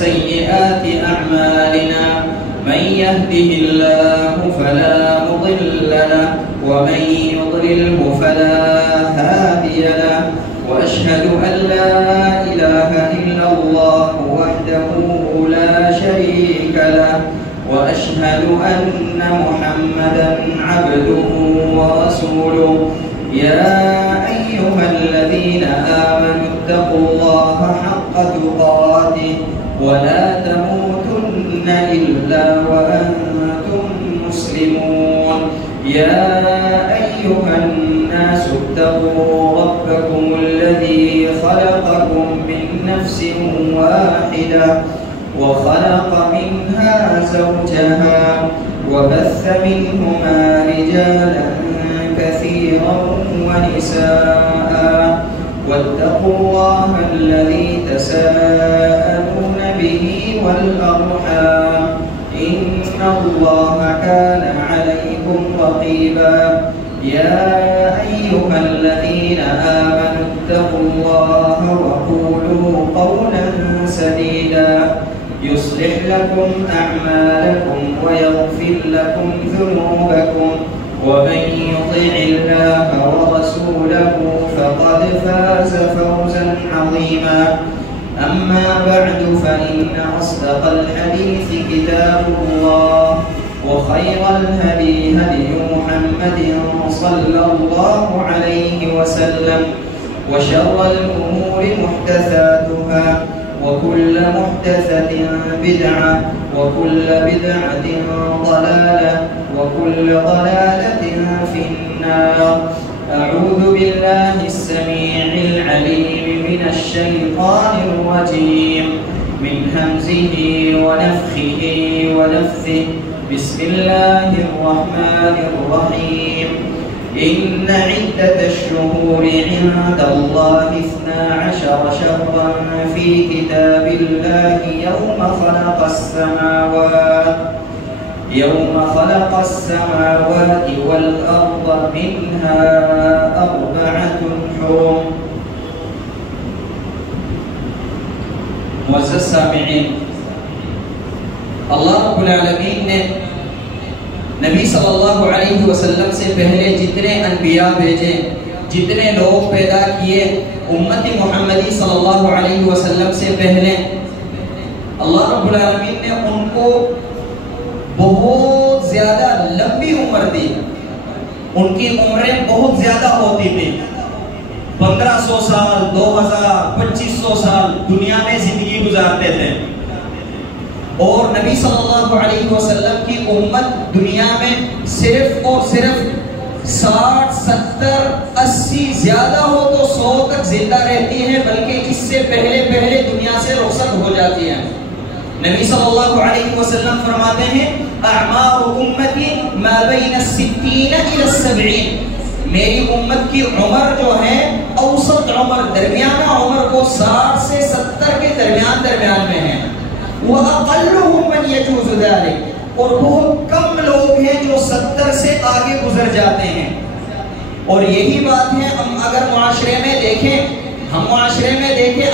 سيئات أعمالنا من يهده الله فلا مضل له ومن يضلله فلا هادي له وأشهد أن لا إله إلا الله وحده لا شريك له وأشهد أن محمدا عبده ورسوله يا أيها الذين آمنوا اتقوا الله حق تقاته ولا تموتن إلا وأنتم مسلمون يا أيها الناس اتقوا ربكم الذي خلقكم من نفس واحدة وخلق منها زوجها وبث منهما رجالا كثيرا ونساء واتقوا الله الذي تساءلون به والأرحام إن الله كان عليكم رقيبا يا أيها الذين آمنوا اتقوا الله وقولوا قولا سديدا يصلح لكم أعمالكم ويغفر لكم ذنوبكم ومن يطع الله ورسوله فقد فاز فوزا عظيما أما بعد فإن أصدق الحديث كتاب الله وخير الهدي هدي محمد صلى الله عليه وسلم وشر الأمور محدثاتها وكل محدثة بدعة وكل بدعة ضلالة وكل ضلالة في النار أعوذ بالله السميع العليم من الشيطان الرجيم من همزه ونفخه ونفثه بسم الله الرحمن الرحيم إن عدة الشهور عند الله 12 شهرا في كتاب الله يوم خلق السماوات والأرض منها 4 حرم. معزز سامعین، اللہ رب العالمین نے نبی صلی اللہ علیہ وسلم سے پہلے جتنے انبیاء بھیجے، جتنے لوگ پیدا کیے امت محمدی صلی اللہ علیہ وسلم سے پہلے، اللہ رب العالمین نے ان کو بہت زیادہ لمبی عمر دی. ان کی عمریں بہت زیادہ ہوتی تھی. 1500 سال، 2000، 2500 سال دنیا میں زندگی گزارتے تھے. اور نبی صلی اللہ علیہ وسلم کی امت دنیا میں صرف اور صرف 60، 70، 80 زیادہ ہو تو 100 تک زندہ رہتی ہیں، بلکہ اس سے پہلے دنیا سے رخصت ہو جاتی ہیں. نبی صلی اللہ علیہ وسلم فرماتے ہیں اعمار امتی ما بین 60 الى 70. میری امت کی عمر جو ہے اوسط عمر، درمیانہ عمر کو 60 سے 70 کے درمیان میں ہے. وَأَقَلُّهُمْ مَنْ يَجُوزُ ذَلِكَ. اور بہت کم لوگ ہیں جو 70 سے آگے گزر جاتے ہیں. اور یہی بات ہے ہم اگر معاشرے میں دیکھیں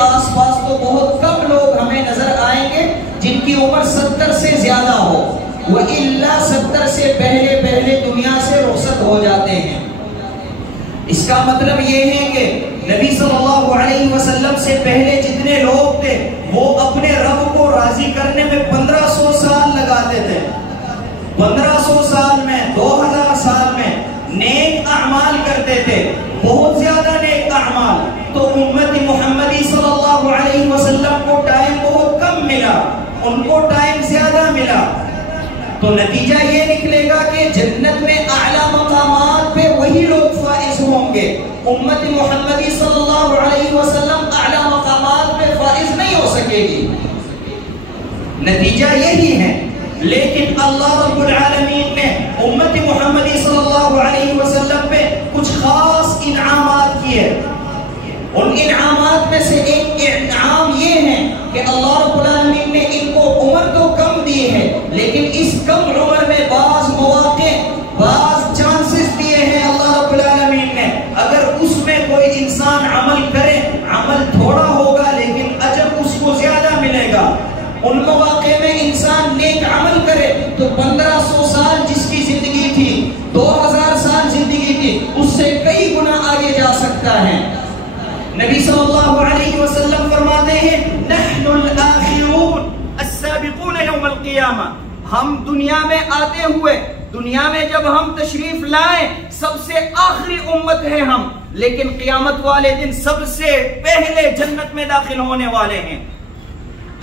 آس پاس تو بہت کم لوگ ہمیں نظر آئیں گے جن کی عمر 70 سے زیادہ ہو. وَإِلَّا 70 سے پہلے دنیا سے رخصت ہو جاتے ہیں. اس کا مطلب یہ ہے کہ نبی صلی اللہ علیہ وسلم سے پہلے جتنے لوگ تھے وہ اپنے رب کو راضی کرنے میں 1500 سال لگاتے تھے. 1500 سال میں، 2000 سال میں نیک اعمال کرتے تھے، بہت زیادہ نیک اعمال. تو امت محمدی صلی اللہ علیہ وسلم کو ٹائم بہت کم ملا، ان کو ٹائم زیادہ ملا. تو نتیجہ یہ نکلے گا کہ جنت میں اعلیٰ مقامات پہ وہی لوگ فائز ہوں گے. امت محمدی صلی اللہ علیہ وسلم اعلیٰ مقامات پہ فائز نہیں ہو سکے گی. نتیجہ یہی ہے. لیکن اللہ رب العالمین نے امت محمدی صلی اللہ علیہ وسلم پہ کچھ خاص انعامات کیے. ان انعامات میں سے ایک انعام یہ ہے کہ اللہ رب العالمین نے ان کو عمر تو کم دی ہے، لیکن اس کم عمر میں بعض مواقع، بعض چانسز دیے ہیں اللہ رب العالمین نے. اگر اس میں کوئی انسان عمل کرے، عمل تھوڑا ہوگا لیکن اجر اس کو زیادہ ملے گا. القیامہ، ہم دنیا میں آتے ہوئے، دنیا میں جب ہم تشریف لائیں سب سے آخری امت ہے ہم، لیکن قیامت والے دن سب سے پہلے جنت میں داخل ہونے والے ہیں۔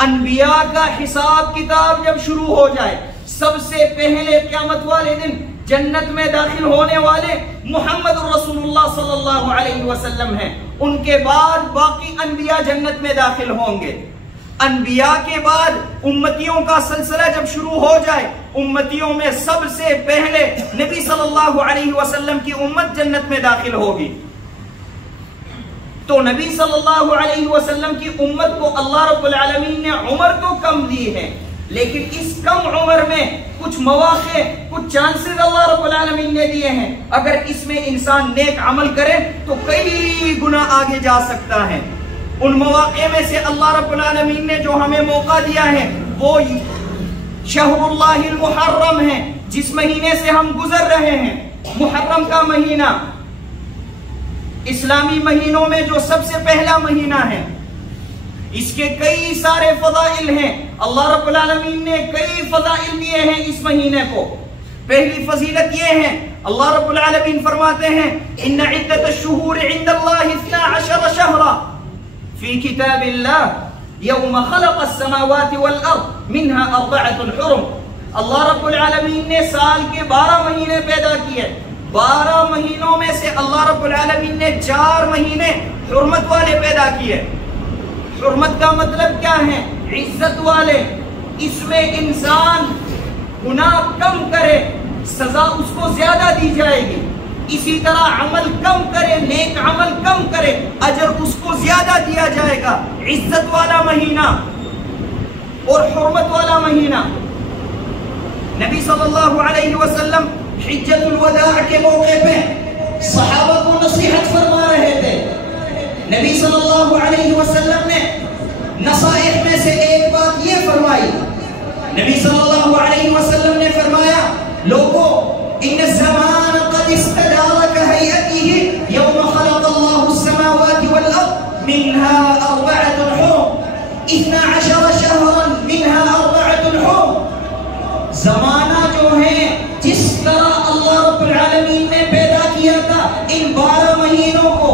انبیاء کا حساب کتاب جب شروع ہو جائے سب سے پہلے قیامت والے دن جنت میں داخل ہونے والے محمد رسول اللہ صلی اللہ علیہ وسلم ہیں۔ ان کے بعد باقی انبیاء جنت میں داخل ہوں گے۔ انبیاء کے بعد امتیوں کا سلسلہ جب شروع ہو جائے، امتیوں میں سب سے پہلے نبی صلی اللہ علیہ وسلم کی امت جنت میں داخل ہوگی۔ تو نبی صلی اللہ علیہ وسلم کی امت کو اللہ رب العالمین نے عمر تو کم دی ہے، لیکن اس کم عمر میں کچھ مواقع، کچھ چانسز اللہ رب العالمین نے دیے ہیں۔ اگر اس میں انسان نیک عمل کرے تو کئی گنا آگے جا سکتا ہے۔ ان مواقع میں سے اللہ رب العالمین نے جو ہمیں موقع دیا ہے وہ شہر اللہ المحرم ہے، جس مہینے سے ہم گزر رہے ہیں۔ محرم کا مہینہ اسلامی مہینوں میں جو سب سے پہلا مہینہ ہے، اس کے کئی سارے فضائل ہیں۔ اللہ رب العالمین نے کئی فضائل دیے ہیں اس مہینے کو۔ پہلی فضیلت یہ ہے، اللہ رب العالمین فرماتے ہیں ان عدت الشہور عند اللہ 12 شہرا فی کتاب اللہ یوم خلق السماوات والارض منها 4 حرم۔ اللہ رب العالمین نے سال کے 12 مہینے پیدا کیے، 12 مہینوں میں سے اللہ رب العالمین نے 4 مہینے حرمت والے پیدا کیے۔ حرمت کا مطلب کیا ہے؟ عزت والے۔ اس میں انسان گناہ کم کرے سزا اس کو زیادہ دی جائے گی، اسی طرح عمل کم کرے، نیک عمل کم کرے، اجر اس کو زیادہ دیا جائے گا۔ عزت والا مہینہ اور حرمت والا مہینہ۔ نبی صلی اللہ علیہ وسلم حجۃ الوداع کے موقع پہ صحابہ کو نصیحت فرما رہے تھے۔ نبی صلی اللہ علیہ وسلم نے نصائح میں سے ایک بات یہ فرمائی، نبی صلی اللہ علیہ وسلم نے فرمایا لوگو ان الزمان قد استدار كهيئته يوم خلق الله السماوات والارض منها 4 حرم 12 شهرا منها 4 حرم۔ زمانہ جو ہے جس طرح اللہ رب العالمین نے پیدا کیا تھا ان 12 مہینوں کو،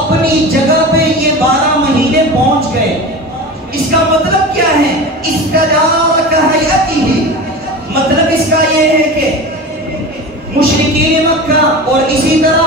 اپنی جگہ پہ یہ 12 مہینے پہنچ گئے۔ اس کا مطلب کیا ہے؟ استدار كهيئته، مطلب اس کا یہ ہے کہ مشرکین مکہ اور اسی طرح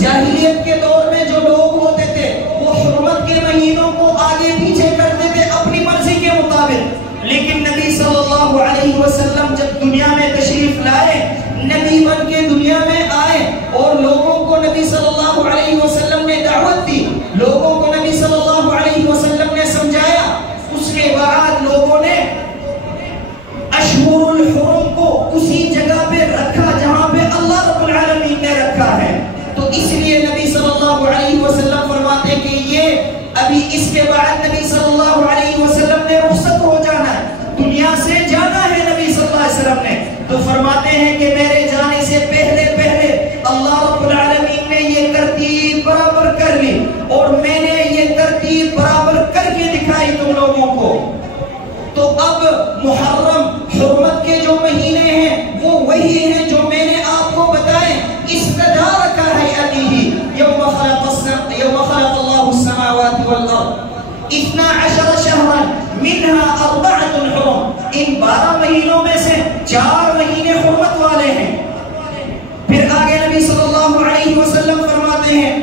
جاہلیت کے دور میں جو لوگ ہوتے تھے وہ حرمت کے مہینوں کو آگے پیچھے کرتے تھے اپنی مرضی کے مطابق، لیکن نبی صلی اللہ علیہ وسلم جب دنیا میں تشریف لائے، نبی بن کے دنیا میں آئے اور لوگوں کو نبی صلی اللہ علیہ وسلم نے دعوت دی، لوگوں کو نبی صلی اللہ علیہ وسلم نے سمجھایا، اس کے بعد لوگوں نے اشہر الحرم کو اسی جگہ پہ رکھا جہاں پہ اللہ رب العالمین نے رکھا ہے۔ تو اس لیے نبی صلی اللہ علیہ وسلم فرماتے ہیں کہ یہ ابھی اس کے بعد نبی صلی اللہ علیہ وسلم نے رخصت ہو جانا ہے، دنیا سے جانا ہے نبی صلی اللہ علیہ وسلم نے، تو فرماتے ہیں کہ میرے جانے سے پہلے اللہ رب العالمین نے یہ ترتیب برابر کر لی اور میں نے یہ ترتیب برابر کر کے دکھائی تم لوگوں کو۔ تو اب محرم حرمت کے جو مہینے ہیں وہ وہی ہیں جو میں نے آپ کو بتائے۔ استدار كهيئته يوم خلق الله السماوات والارض 12 شهرا منها 4 حرم۔ ان 12 مہینوں میں سے 4 مہینے حرمت والے ہیں۔ پھر آگے نبی صلی اللہ علیہ وسلم فرماتے ہیں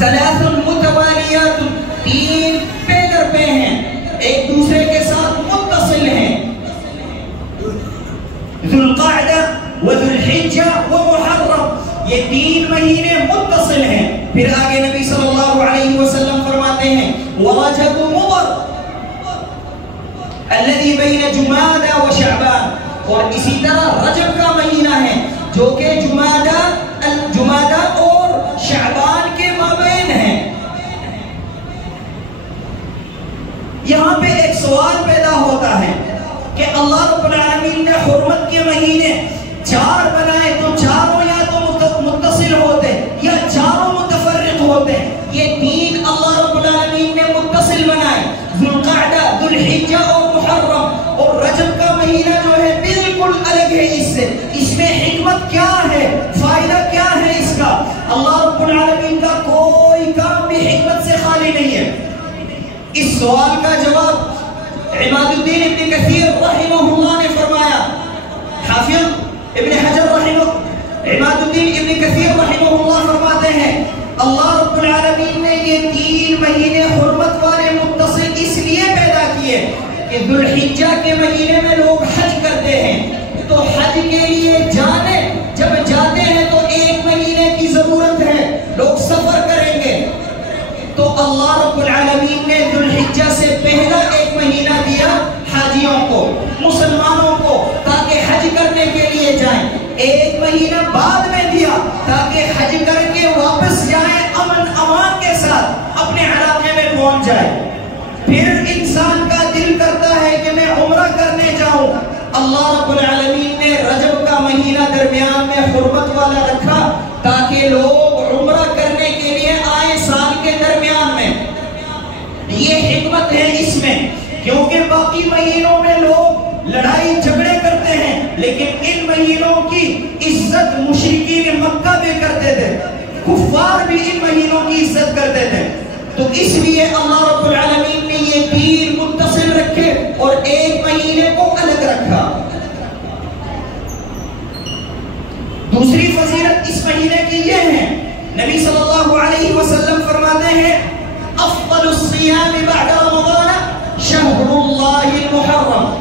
3 متوالیات، 3 پے در پے ہیں، ایک دوسرے کے ساتھ متصل ہیں، ذو القعدہ و ذو الحجہ و محرم، یہ 3 مہینے متصل ہیں۔ پھر آگے نبی صلی اللہ علیہ وسلم فرماتے ہیں ورجب مضر الذي بین جمادى و شعبان، اور اسی طرح رجب کا مہینہ ہے جو کہ جمادہ اور شعبان کے مابین ہے۔ یہاں پہ ایک سوال پیدا ہوتا ہے کہ اللہ رب العالمین نے حرمت کے مہینے 4 بنائے تو چاروں یا تو متصل ہوتے یا چاروں متفرق ہوتے، یہ 3 اللہ رب العالمین نے متصل بنائے، ذو القعدہ، ذو الحجہ اور محرم، اور رجب سوال کا جواب عماد الدین ابن کثیر رحمہ اللہ نے فرمایا، حافظ ابن حجر عماد الدین ابن کثیر رحمہ اللہ فرماتے ہیں اللہ رب العالمین نے یہ 3 مہینے حرمت والے متصل اس لیے پیدا کیے کہ ذو الحجہ کے مہینے میں لوگ حج کرتے ہیں، تو حج کے لیے جب جاتے ہیں تو 1 مہینے کی ضرورت ہے، لوگ سفر کریں گے، تو اللہ رب العالمین نے ذو الحجہ سے پہلا 1 مہینہ دیا حاجیوں کو، مسلمانوں کو، تاکہ حج کرنے کے لیے جائیں، 1 مہینہ بعد میں دیا تاکہ حج کر کے واپس جائیں امن امان کے ساتھ اپنے علاقے میں پہنچ جائے۔ پھر انسان کا دل کرتا ہے کہ میں عمرہ کرنے جاؤں، اللہ رب العالمین نے رجب کا مہینہ درمیان میں حرمت والا رکھا تاکہ لوگ عمرہ کرنے کے لیے آئے سال کے درمیان میں۔ یہ حکمت ہے اس میں، کیونکہ باقی مہینوں میں لوگ لڑائی جھگڑے کرتے ہیں، لیکن ان مہینوں کی عزت مشرکین مکہ بھی کرتے تھے، کفار بھی ان مہینوں کی عزت کرتے تھے، تو اس لیے اللہ رب العالمین نے یہ 3 متصل رکھے اور 1 مہینے کو الگ رکھا۔ دوسری فضیلت اس مہینے کی یہ ہے، نبی صلی اللہ علیہ وسلم فرماتے ہیں افضل الصیام بعد رمضان شہر اللہ المحرم،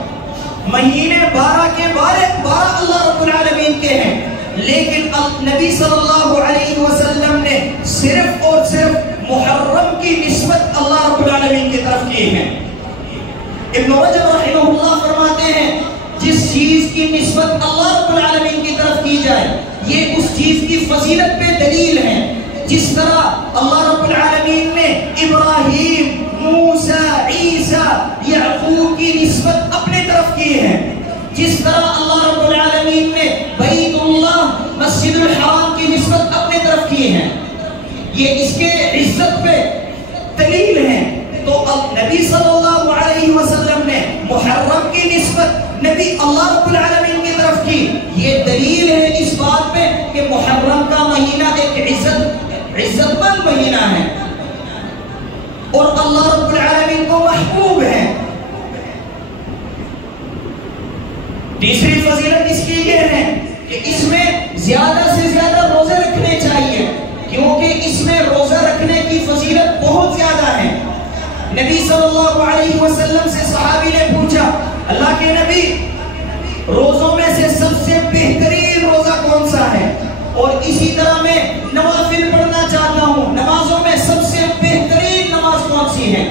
مہینے 12 کے 12 اللہ رب العالمین کے ہیں، لیکن نبی صلی اللہ علیہ وسلم نے صرف اور صرف محرم کی نسبت اللہ رب العالمین کی طرف کی ہے۔ ابن رجب رحمہ اللہ فرماتے ہیں جس چیز کی نسبت اللہ رب العالمین کی طرف کی جائے یہ اس چیز کی فضیلت پہ دلیل ہے، جس طرح اللہ رب العالمین نے ابراہیم، موسیٰ، عیسیٰ، یعقوب کی نسبت اپنے طرف کی ہے، جس طرح اللہ رب العالمین نے بیت اللہ، مسجد الحرام کی نسبت اپنے طرف کی ہے، یہ اس کے عزت پہ دلیل ہے۔ تو نبی صلی اللہ علیہ وسلم نے محرم کی نسبت نبی اللہ رب العالمین کی طرف کی، یہ دلیل ہے اس بات پہ کہ محرم کا مہینہ ایک عزت مند مہینہ ہے اور اللہ رب العالمین کو محبوب ہے۔ تیسری فضیلت اس کی یہ ہے کہ اس میں زیادہ سے زیادہ روزے رکھنے چاہیے، کیونکہ اس میں روزہ رکھنے کی فضیلت بہت زیادہ ہے۔ نبی صلی اللہ علیہ وسلم سے صحابی نے پوچھا اللہ کے نبی روزوں میں سے سب سے بہترین روزہ کون سا ہے، اور اسی طرح میں نوافل پڑھنا چاہتا ہوں، نمازوں میں سب سے بہترین نماز کون سی ہے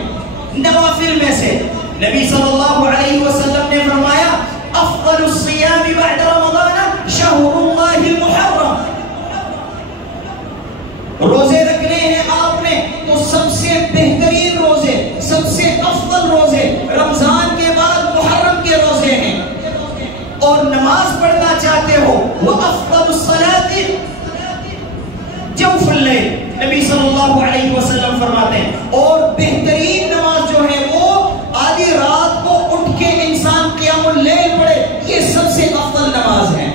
نوافل میں سے؟ نبی صلی اللہ علیہ وسلم نے فرمایا افضل الصیام بعد رمضان شہر اللہ المحرم، روزے رکھنے ہیں آپ نے تو سب سے بہترین روزے، سب سے افضل روزے رمضان کے بعد محرم کے روزے ہیں، اور نماز پڑھنا چاہتے ہو وَأَفْضَلُ الصَّلَاةِ جَوْفُ اللَّيْلِ، نبی صلی اللہ علیہ وسلم فرماتے ہیں، اور بہترین نماز جو ہے وہ آدھی رات کو اٹھ کے انسان قیام اللیل پڑھے، یہ سب سے افضل نماز ہے۔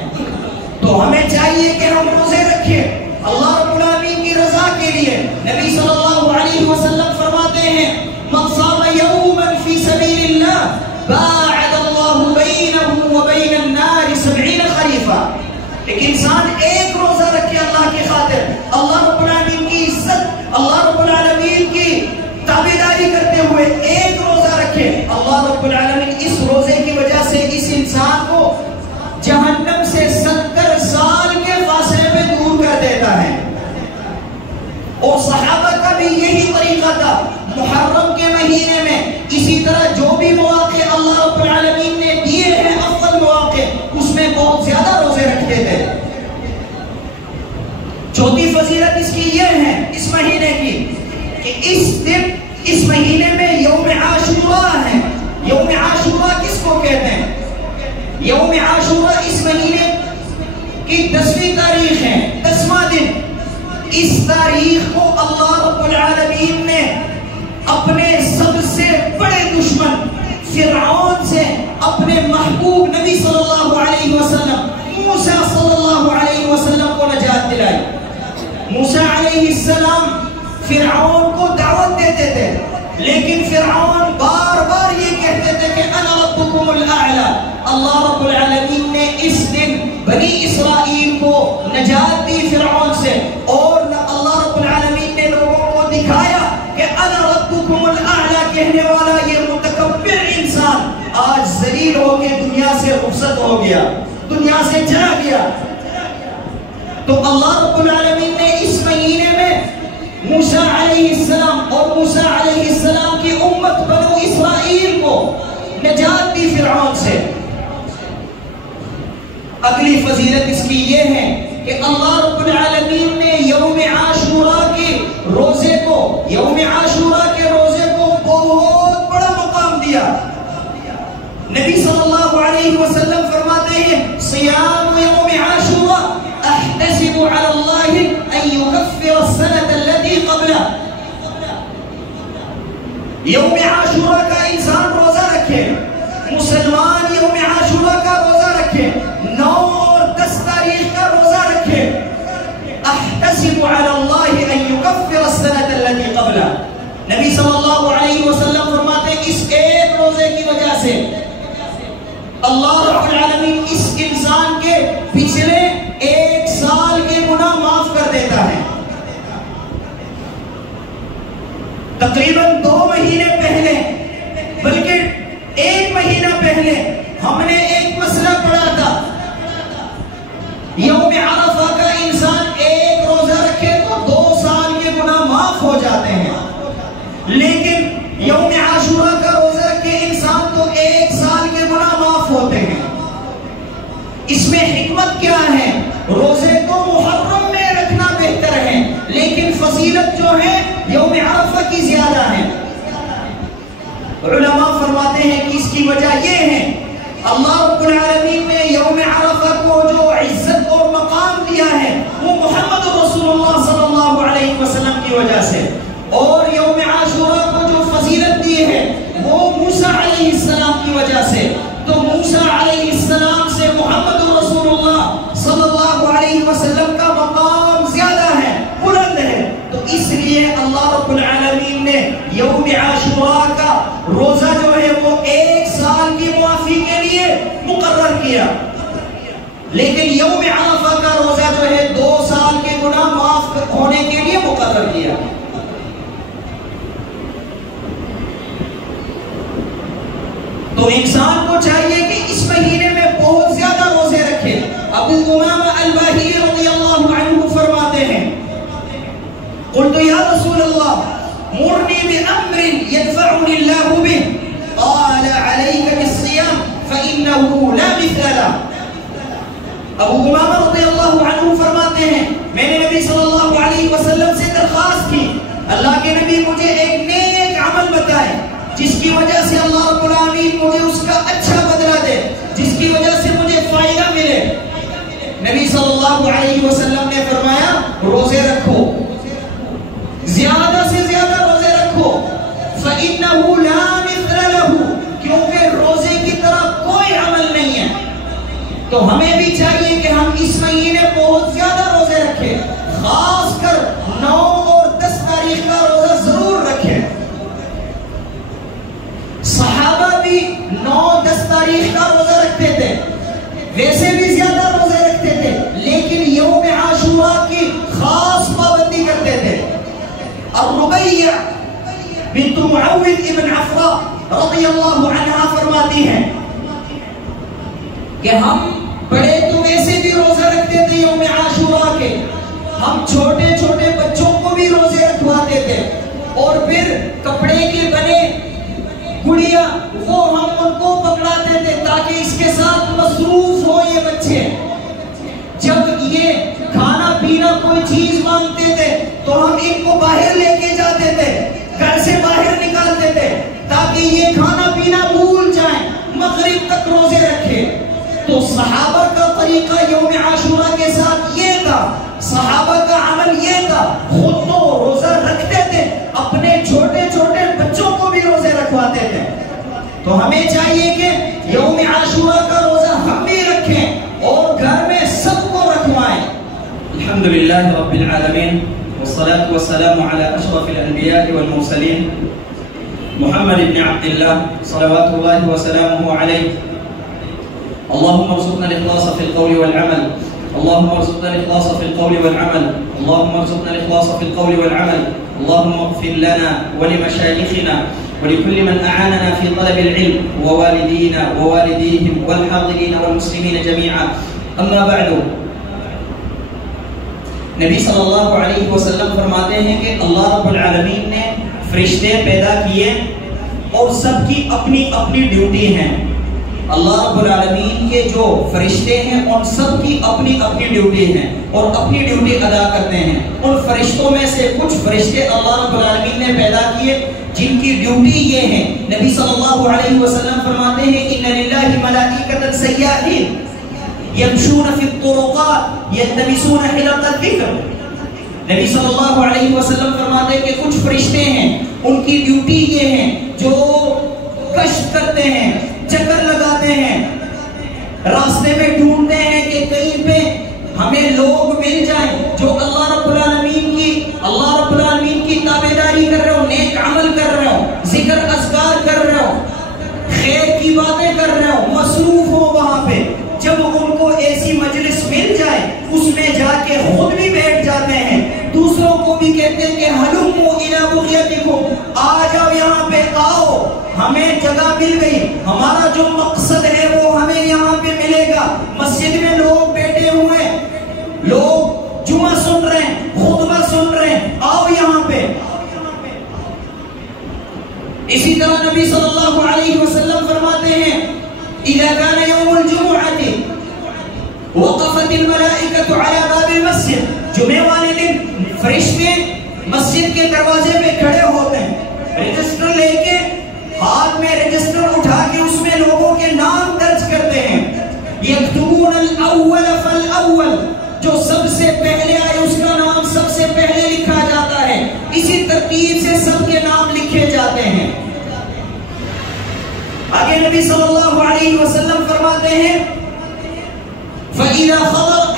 تو ہمیں چاہیے کہ ہم روزے رکھیں اللہ رب العالمین کی رضا کے لیے۔ نبی صلی اللہ علیہ وسلم فرماتے ہیں من صام یوما فی سبیل اللہ باعد اللہ بینہ وبین النار 70 خریفہ، ایک انسان ایک روزہ رکھے اللہ کی خاطر، اللہ رب العالمین کی عزت، اللہ رب العالمین کی تابعداری کرتے ہوئے ایک روزہ رکھے، اللہ رب العالمین اس روزے کی وجہ سے اس انسان کو جہنم سے 70 سال کے فاصلے میں دور کر دیتا ہے۔ اور صحابہ کا بھی یہی طریقہ تھا، محرم کے مہینے میں اسی طرح جو بھی مواقع اللہ رب العالمین نے دیے ہیں افضل مواقع، اس میں بہت زیادہ روزے رکھتے تھے۔ چوتھی فضیلت اس کی یہ ہے اس مہینے کی کہ اس مہینے میں یوم عاشوراء ہے۔ یوم عاشوراء کس کو کہتے ہیں؟ یوم عاشوراء اس مہینے کی 10ویں تاریخ ہے، 10واں دن۔ اس تاریخ کو اللہ رب العالمین نے اپنے سب سے بڑے دشمن فرعون سے اپنے محبوب نبی صلی اللہ علیہ وسلم موسیٰ صلی اللہ علیہ وسلم کو نجات دلائی۔ موسیٰ علیہ السلام فرعون کو دعوت دیتے تھے، لیکن فرعون اللہ رب العالمین نے اس دن بنی اسرائیل کو نجات دی فرعون سے، اور اللہ رب العالمین نے لوگوں کو دکھایا کہ انا ربکم الاعلی کہنے والا یہ متکبر انسان آج ذلیل ہو کے دنیا سے رخصت ہو گیا، دنیا سے چلا گیا۔ تو اللہ رب العالمین نے اس مہینے میں موسیٰ علیہ السلام اور موسیٰ علیہ السلام کی امت بنو اسرائیل کو نجات دی فرعون سے۔ اگلی فضیلت اس کی یہ ہے کہ اللہ رب العالمین نے یوم عاشوراء کے روزے کو بہت بڑا مقام دیا۔ نبی صلی اللہ علیہ وسلم فرماتے ہیں صیام یوم عاشوراء احتسب علی اللہ ان یکفر السنة التي قبلہ۔ یوم عاشوراء کا انسان روزہ رکھے، مسلمان یوم عاشوراء کا روزہ رکھے، 9 اور 10 تاریخ کا روزہ رکھے، احتسب علی اللہ ان یکفر السنة التي قبلہ۔ نبی صلی اللہ علیہ وسلم فرماتے ہیں اس ایک روزے کی وجہ سے اللہ رب العالمین اس انسان کے پچھلے 1 سال کے گناہ معاف کر دیتا ہے۔ تقریباً 2 مہینے پہلے، بلکہ 1 مہینہ پہلے ہم نے ایک مسئلہ پڑھا تھا، یوم عرفہ کا انسان 1 روزہ رکھے تو 2 سال کے گناہ معاف ہو جاتے ہیں، لیکن یوم عاشوراء کا روزہ رکھے انسان تو 1 سال کے گناہ معاف ہوتے ہیں۔ اس میں حکمت کیا ہے؟ روزے کو محرم میں رکھنا بہتر ہے، لیکن فضیلت جو ہے یوم عرفہ کی زیادہ ہے۔ علماء فرماتے ہیں کہ اس کی وجہ یہ ہے اللہ رب العالمین نے یوم عرفہ کو جو عزت اور مقام دیا ہے وہ محمد رسول اللہ صلی اللہ علیہ وسلم کی وجہ سے، اور یوم عاشوراء کو جو فضیلت دی ہے وہ موسیٰ علیہ السلام کی وجہ سے۔ تو موسیٰ علیہ السلام سے محمد رسول اللہ صلی اللہ علیہ وسلم کا مقام زیادہ ہے، بلند ہے، تو اس لیے اللہ رب العالمین نے یوم عاشوراء کا روزہ جو ہے وہ 1 سال کی معافی کے لیے مقرر کیا، لیکن یوم عرفہ کا روزہ جو ہے 2 سال کے گناہ معاف ہونے کے لیے مقرر کیا۔ تو انسان کو چاہیے کہ اس مہینے میں بہت زیادہ روزے رکھے۔ ابو امامہ الباہلی رضی اللہ عنہ فرماتے ہیں قلت یا رسول اللہ مرنی بأمر يدفعني الله به قال عليك بالصيام فإنه لا مثل له۔ ابو امامہ رضی اللہ عنہ فرماتے ہیں میں نے نبی صلی اللہ علیہ وسلم سے درخواست کی اللہ کے نبی مجھے ایک نیک عمل بتائے جس کی وجہ سے اللہ رب العالمین مجھے اس کا اچھا بدلہ دے، جس کی وجہ سے مجھے فائدہ ملے۔ نبی صلی اللہ علیہ وسلم نے فرمایا روزے رکھو، زیادہ سے زیادہ روزے رکھو، فَإِنَّهُ لَا مِثْلَ لَهُ، کیونکہ روزے کی طرح کوئی عمل نہیں ہے۔ تو ہمیں بھی چاہیے کہ ہم اس مہینے بہت زیادہ روزے رکھیں، خاص کر 9 اور 10 تاریخ کا روزہ ضرور رکھیں۔ صحابہ بھی 9-10 تاریخ کا روزہ رکھتے تھے، ویسے بھی زیادہ روزے رکھتے تھے، لیکن یوم عاشوراء کی خاص پابندی کرتے تھے۔ الربیع بنت معوذ ابن عفراء رضی اللہ عنہا فرماتی ہیں کہ ہم بڑے تو ویسے بھی روزہ رکھتے تھے یوم عاشوراء کے، ہم چھوٹے چھوٹے بچوں کو بھی روزے رکھواتے تھے، اور پھر کپڑے کے بنے گڑیا وہ ہم ان کو پکڑاتے تھے تاکہ اس کے ساتھ مصروف ہو یہ بچے۔ جب یہ کھانا پینا کوئی چیز مانگتے تھے تو ہم ان کو باہر لے کے جاتے تھے، گھر سے باہر نکالتے تھے تاکہ یہ کھانا پینا بھول جائیں، مغرب تک روزے رکھے۔ تو صحابہ کا طریقہ یوم عاشوراء کے ساتھ یہ تھا، صحابہ کا عمل یہ تھا، خود تو روزہ رکھتے تھے، اپنے چھوٹے چھوٹے بچوں کو بھی روزے رکھواتے تھے۔ تو ہمیں چاہیے کہ یوم عاشوراء کا روزہ ہم بھی رکھیں اور گھر میں سب کو رکھوائیں۔ الحمدللہ رب العالمین والصلاة والسلام على اشرف الانبیاء والمرسلین محمد بن عبداللہ صلوات اللہ وسلامہ علیہ۔ اللهم ارزقنا الإخلاص في القول والعمل اللهم ارزقنا الإخلاص في القول والعمل اللهم ارزقنا الإخلاص في القول والعمل اللهم اغفر لنا ولمشايخنا ولكل من أعاننا في طلب العلم ووالدينا ووالديهم والحاضرين والمسلمين جميعا. أما بعد، نبی صلی اللہ علیہ وسلم فرماتے ہیں کہ اللہ رب العالمین نے فرشتے پیدا کیے اور سب کی اپنی اپنی ڈیوٹی ہیں. اللہ رب العالمین کے جو فرشتے ہیں ان سب کی اپنی اپنی ڈیوٹی ہیں اور اپنی ڈیوٹی ادا کرتے ہیں. ان فرشتوں میں سے کچھ فرشتے اللہ رب العالمین نے پیدا کیے جن کی ڈیوٹی یہ ہے. نبی صلی اللہ علیہ وسلم فرماتے ہیں ان للہ ملائکۃ سیاحین یمشون فی الطرقات یلتمسون حلق الذکر. نبی صلی اللہ علیہ وسلم فرماتے ہیں کہ کچھ فرشتے ہیں ان کی ڈیوٹی یہ ہے جو کشف کرتے ہیں، چکر لگاتے ہیں، راستے میں ڈھونڈتے ہیں کہ کہیں پہ ہمیں لوگ مل جائیں جو اللہ رب العالمین کی تابعداری کر رہے ہو، نیک عمل کر رہے ہو، ذکر اذکار کر رہے ہو، خیر کی باتیں کر رہے ہو، مصروف ہو وہاں پہ. جب ان کو ایسی مجلس مل جائے اس میں جا کے خود بھی بیٹھ جاتے ہیں، دوسروں کو بھی کہتے ہیں کہ ہلموا الی بغیتکم، آ جاؤ یہاں پہ آؤ، ہمیں جگہ مل گئی، ہمارا جو مقصد ہے وہ ہمیں یہاں پہ ملے گا. مسجد میں لوگ بیٹھے ہوئے، لوگ جمعہ سن رہے ہیں، خطبہ سن رہے ہیں، آؤ یہاں پہ. اسی طرح نبی صلی اللہ علیہ وسلم فرماتے ہیں اذا كان يوم الجمعة وقفت الملائكة على باب المسجد. جمعے والے دن فرشتے مسجد کے دروازے پہ کھڑے ہوتے ہیں، رجسٹر لے کے ہاتھ میں رجسٹر اٹھا کے اس میں لوگوں کے نام درج کرتے ہیں. یکتبون الاول فالاول، جو سب سے پہلے آئے اس کا نام سب سے پہلے لکھا جاتا ہے. اسی ترتیب سے سب کے نام لکھے جاتے ہیں. آگے نبی صلی اللہ علیہ وسلم فرماتے ہیں فَإِذَا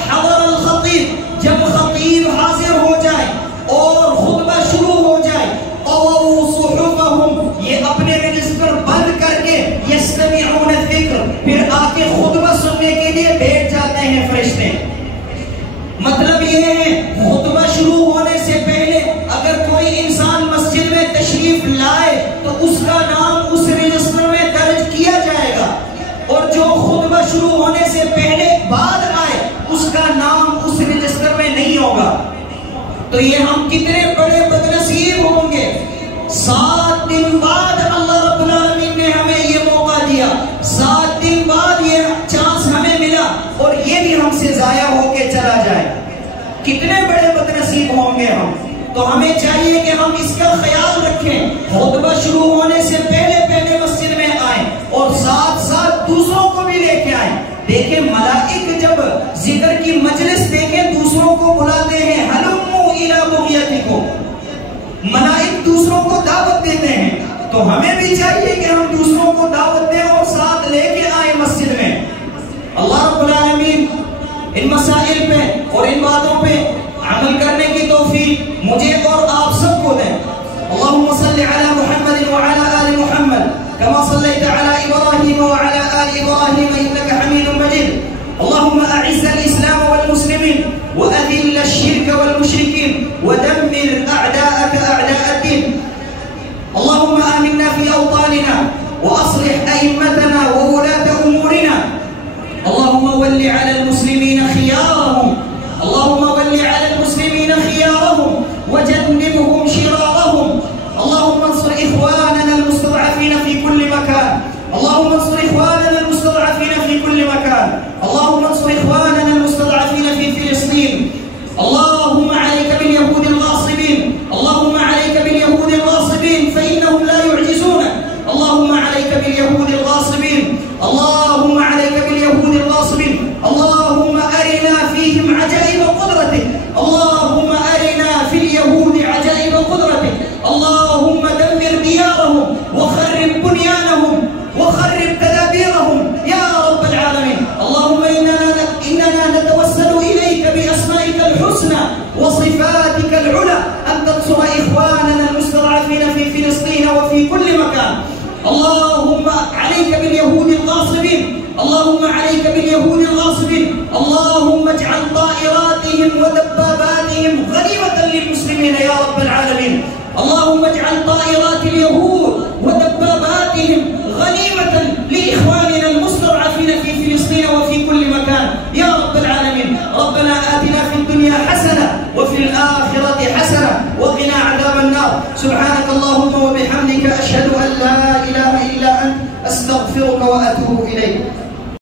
حَضَرَ الْخَطِيبُ، جب خطیب حاضر ہو جائے اور خطبہ شروع ہو جائے، قَوَوْا صُحُفَهُمْ، یہ اپنے رجسٹر بند کر کے يَسْتَمِعُونَ الذِّكْرَ، پھر آ کے خطبہ سننے کے لیے بیٹھ جاتے ہیں فرشتے. مطلب یہ ہے خطبہ شروع ہونے سے پہلے اگر کوئی انسان مسجد میں تشریف لائے تو اس کا نام اس رجسٹر میں درج کیا جائے گا، اور جو خطبہ شروع ہونے سے پہلے بعد آئے اس کا نام اس رجسٹر میں نہیں ہوگا. تو یہ ہم کتنے بڑے بدنصیب ہوں گے. 7 دن بعد اللہ رب العالمین نے ہمیں یہ موقع دیا، 7 دن بعد یہ چانس ہمیں ملا اور یہ بھی ہم سے ضائع ہو کے چلا جائے. کتنے بڑے بدنصیب ہوں گے ہم. تو ہمیں چاہیے کہ ہم اس کا خیال رکھیں، خطبہ شروع ہونے سے پہلے مسجد میں آئیں اور ساتھ ساتھ دوسروں کو بھی لے کے آئیں. دیکھیں ملائک جب ذکر کی مجلس دیکھیں دوسروں کو بلاتے ہیں ہلموا الی بغیتکم، ملائک دوسروں کو دعوت دیتے ہیں. تو ہمیں بھی چاہیے کہ ہم دوسروں کو دعوت دیں اور ساتھ لے کے آئیں مسجد میں. اللہ رب العالمین ان مسائل پہ اور ان باتوں پہ عمل کرنے کی توفیق مجھے اور آپ سب کو دیں. اللهم صل على محمد وعلى آل محمد كما صليت على إبراهيم وعلى آل إبراهيم إنك حميد مجيد. اللهم أعز الإسلام والمسلمين وأذل الشرك والمشركين ودمر أعداءك أعداء الدين. اللهم آمنا في أوطاننا وأصلح أئمتنا وولاة أمورنا. اللهم ول على المسلمين خيارهم، اللهم ول على المسلمين خيارهم وجنبهم شرارهم. اللهم انصر إخواننا المستضعفين في كل مكان، اللهم انصر إخواننا المستضعفين في كل مكان، اللهم انصر إخواننا المستضعفين في فلسطين. اللهم عليك باليهود الغاصبين، اللهم عليك باليهود الغاصبين فإنهم لا يعجزونك. اللهم عليك باليهود الغاصبين، اللهم عليك باليهود الغاصبين. اللهم أرنا فيهم عجائب قدرتك، اللهم أرنا في اليهود عجائب قدرتك. اللهم دمر ديارهم وخرب بنيانهم وخرب تدابيرهم يا رب العالمين. اللهم إننا نتوسل إليك بأسمائك الحسنى وصفاتك العلى أن تنصر إخواننا المستضعفين في فلسطين وفي كل مكان. اللهم عليك باليهود الغاصبين، اللهم عليك باليهود الغاصبين، اللهم اجعل طائراتهم ودباباتهم غنيمة للمسلمين يا رب العالمين، اللهم اجعل طائرات اليهود ودباباتهم غنيمة لإخواننا المستضعفين في فلسطين وفي كل مكان يا رب العالمين. ربنا آتنا في الدنيا حسنة وفي الآخرة حسنة وقنا عذاب النار. سبحانك اللهم وبحمدك أشهد أن لا إله إلا أنت أستغفرك وأتوب إليك.